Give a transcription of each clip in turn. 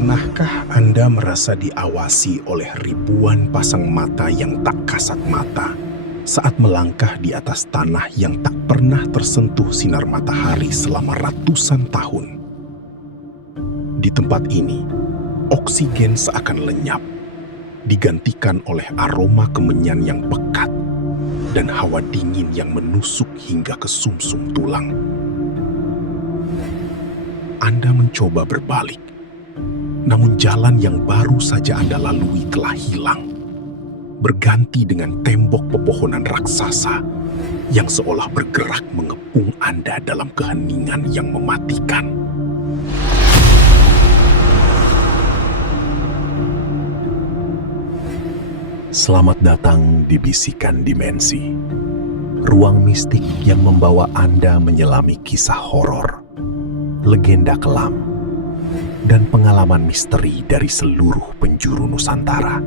Pernahkah Anda merasa diawasi oleh ribuan pasang mata yang tak kasat mata saat melangkah di atas tanah yang tak pernah tersentuh sinar matahari selama ratusan tahun? Di tempat ini, oksigen seakan lenyap, digantikan oleh aroma kemenyan yang pekat dan hawa dingin yang menusuk hingga ke sumsum tulang. Anda mencoba berbalik, namun jalan yang baru saja Anda lalui telah hilang, berganti dengan tembok pepohonan raksasa yang seolah bergerak mengepung Anda dalam keheningan yang mematikan. Selamat datang di Bisikan Dimensi, ruang mistik yang membawa Anda menyelami kisah horor, legenda kelam, dan pengalaman misteri dari seluruh penjuru Nusantara.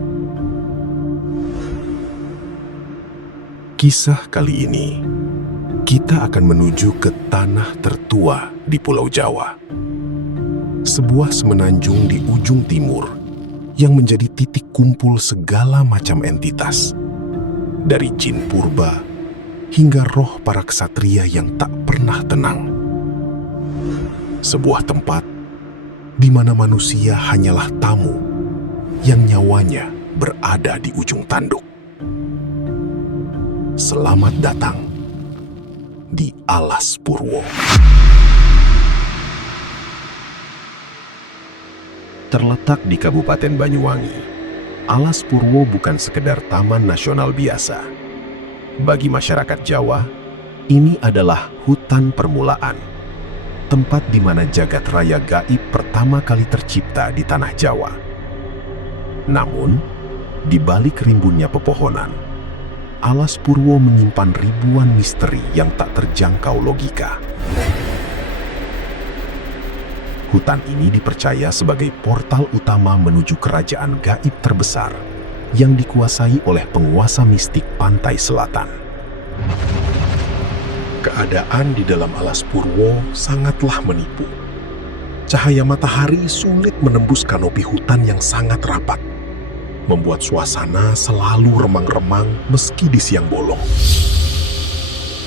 Kisah kali ini, kita akan menuju ke tanah tertua di Pulau Jawa. Sebuah semenanjung di ujung timur yang menjadi titik kumpul segala macam entitas, dari jin purba hingga roh para ksatria yang tak pernah tenang. Sebuah tempat di mana manusia hanyalah tamu yang nyawanya berada di ujung tanduk. Selamat datang di Alas Purwo. Terletak di Kabupaten Banyuwangi, Alas Purwo bukan sekedar taman nasional biasa. Bagi masyarakat Jawa, ini adalah hutan permulaan, tempat di mana jagat raya gaib pertama kali tercipta di tanah Jawa. Namun, di balik rimbunnya pepohonan, Alas Purwo menyimpan ribuan misteri yang tak terjangkau logika. Hutan ini dipercaya sebagai portal utama menuju kerajaan gaib terbesar yang dikuasai oleh penguasa mistik pantai selatan. Keadaan di dalam Alas Purwo sangatlah menipu. Cahaya matahari sulit menembus kanopi hutan yang sangat rapat, membuat suasana selalu remang-remang meski di siang bolong.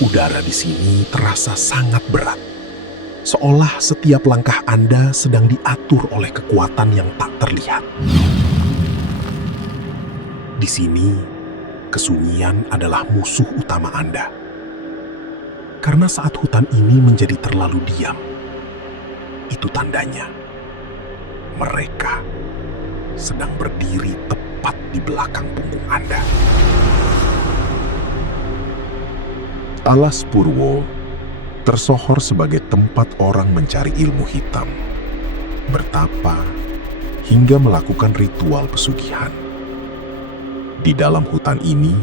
Udara di sini terasa sangat berat, seolah setiap langkah Anda sedang diatur oleh kekuatan yang tak terlihat. Di sini, kesunyian adalah musuh utama Anda. Karena saat hutan ini menjadi terlalu diam, itu tandanya mereka sedang berdiri tepat di belakang punggung Anda. Alas Purwo tersohor sebagai tempat orang mencari ilmu hitam, bertapa, hingga melakukan ritual pesugihan. Di dalam hutan ini,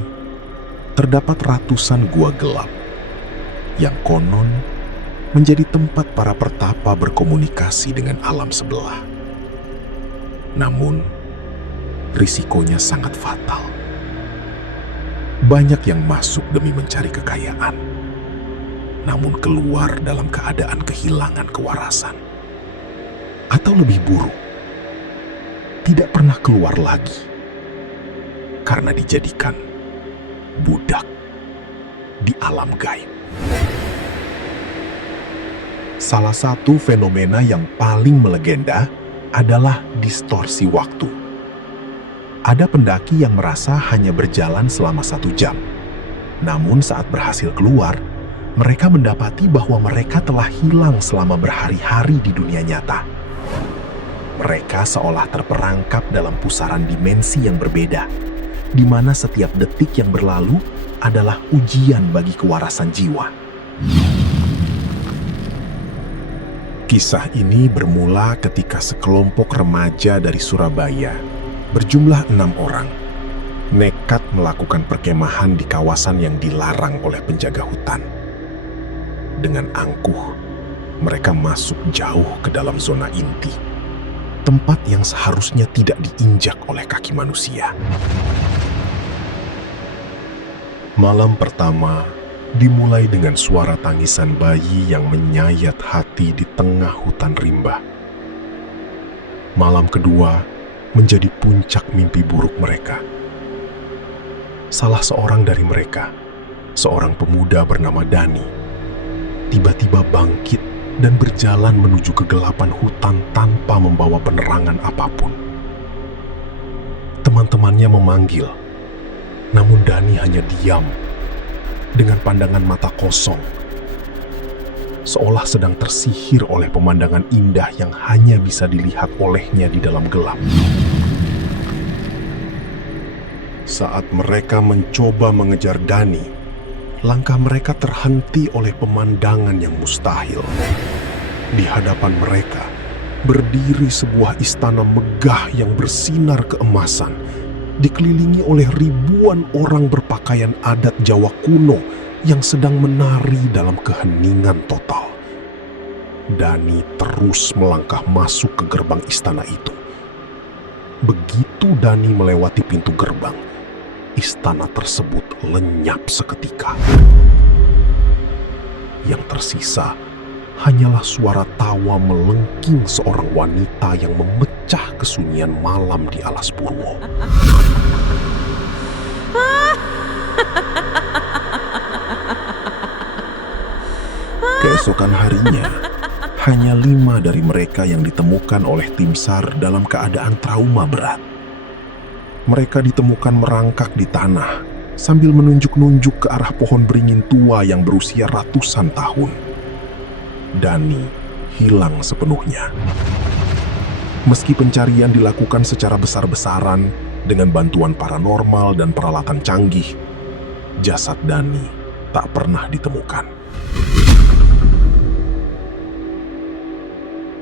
terdapat ratusan gua gelap yang konon menjadi tempat para pertapa berkomunikasi dengan alam sebelah. Namun, risikonya sangat fatal. Banyak yang masuk demi mencari kekayaan, namun keluar dalam keadaan kehilangan kewarasan. Atau lebih buruk, tidak pernah keluar lagi karena dijadikan budak di alam gaib. Salah satu fenomena yang paling melegenda adalah distorsi waktu. Ada pendaki yang merasa hanya berjalan selama 1 jam. Namun saat berhasil keluar, mereka mendapati bahwa mereka telah hilang selama berhari-hari di dunia nyata. Mereka seolah terperangkap dalam pusaran dimensi yang berbeda, di mana setiap detik yang berlalu adalah ujian bagi kewarasan jiwa. Kisah ini bermula ketika sekelompok remaja dari Surabaya berjumlah 6 orang nekat melakukan perkemahan di kawasan yang dilarang oleh penjaga hutan. Dengan angkuh, mereka masuk jauh ke dalam zona inti, tempat yang seharusnya tidak diinjak oleh kaki manusia. Malam pertama dimulai dengan suara tangisan bayi yang menyayat hati di tengah hutan rimba. Malam kedua menjadi puncak mimpi buruk mereka. Salah seorang dari mereka, seorang pemuda bernama Dani, tiba-tiba bangkit dan berjalan menuju kegelapan hutan tanpa membawa penerangan apapun. Teman-temannya memanggil, namun Dani hanya diam dengan pandangan mata kosong, seolah sedang tersihir oleh pemandangan indah yang hanya bisa dilihat olehnya di dalam gelap. Saat mereka mencoba mengejar Dani, langkah mereka terhenti oleh pemandangan yang mustahil. Di hadapan mereka berdiri sebuah istana megah yang bersinar keemasan, dikelilingi oleh ribuan orang berpakaian adat Jawa kuno yang sedang menari dalam keheningan total. Dani terus melangkah masuk ke gerbang istana itu. Begitu Dani melewati pintu gerbang, istana tersebut lenyap seketika. Yang tersisa hanyalah suara tawa melengking seorang wanita yang memecah kesunyian malam di alas Purwo. Keesokan harinya, hanya 5 dari mereka yang ditemukan oleh tim SAR dalam keadaan trauma berat. Mereka ditemukan merangkak di tanah sambil menunjuk-nunjuk ke arah pohon beringin tua yang berusia ratusan tahun. Dani hilang sepenuhnya. Meski pencarian dilakukan secara besar-besaran dengan bantuan paranormal dan peralatan canggih, jasad Dani tak pernah ditemukan.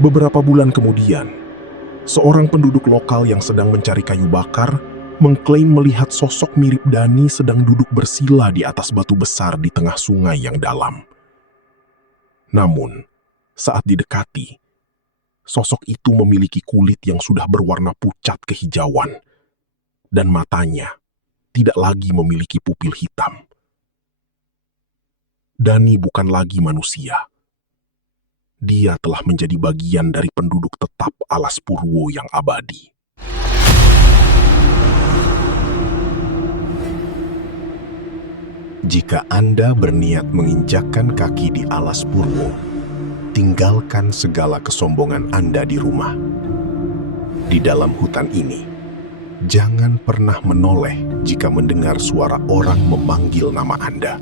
Beberapa bulan kemudian, seorang penduduk lokal yang sedang mencari kayu bakar mengklaim melihat sosok mirip Dani sedang duduk bersila di atas batu besar di tengah sungai yang dalam. Namun, saat didekati, sosok itu memiliki kulit yang sudah berwarna pucat kehijauan, dan matanya tidak lagi memiliki pupil hitam. Dani bukan lagi manusia. Dia telah menjadi bagian dari penduduk tetap alas Purwo yang abadi. Jika Anda berniat menginjakkan kaki di alas Purwo, tinggalkan segala kesombongan Anda di rumah. Di dalam hutan ini, jangan pernah menoleh jika mendengar suara orang memanggil nama Anda.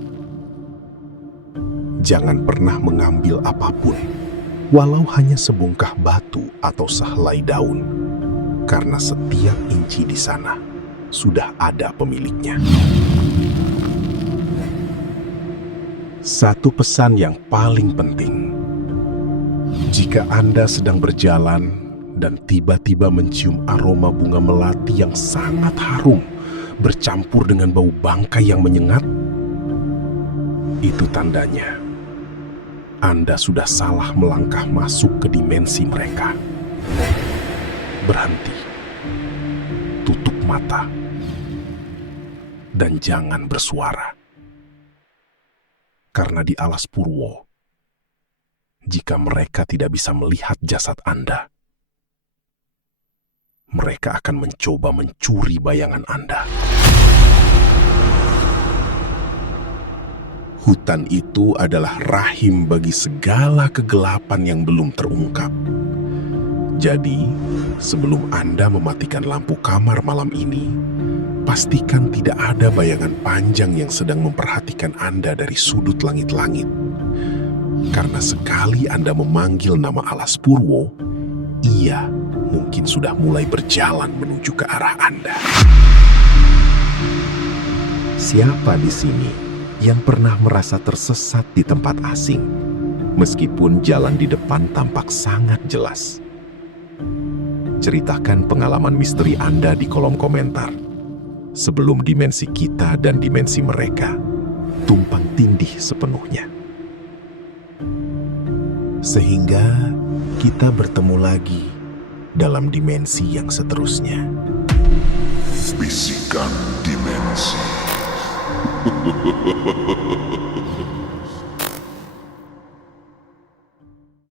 Jangan pernah mengambil apapun, walau hanya sebongkah batu atau sehelai daun, karena setiap inci di sana sudah ada pemiliknya. Satu pesan yang paling penting: jika Anda sedang berjalan dan tiba-tiba mencium aroma bunga melati yang sangat harum bercampur dengan bau bangkai yang menyengat, itu tandanya Anda sudah salah melangkah masuk ke dimensi mereka. Berhenti, tutup mata, dan jangan bersuara. Karena di alas Purwo, jika mereka tidak bisa melihat jasad Anda, mereka akan mencoba mencuri bayangan Anda. Hutan itu adalah rahim bagi segala kegelapan yang belum terungkap. Jadi, sebelum Anda mematikan lampu kamar malam ini, pastikan tidak ada bayangan panjang yang sedang memperhatikan Anda dari sudut langit-langit. Karena sekali Anda memanggil nama alas Purwo, ia mungkin sudah mulai berjalan menuju ke arah Anda. Siapa di sini yang pernah merasa tersesat di tempat asing, meskipun jalan di depan tampak sangat jelas? Ceritakan pengalaman misteri Anda di kolom komentar, sebelum dimensi kita dan dimensi mereka tumpang tindih sepenuhnya. Sehingga kita bertemu lagi dalam dimensi yang seterusnya. Bisikan Dimensi.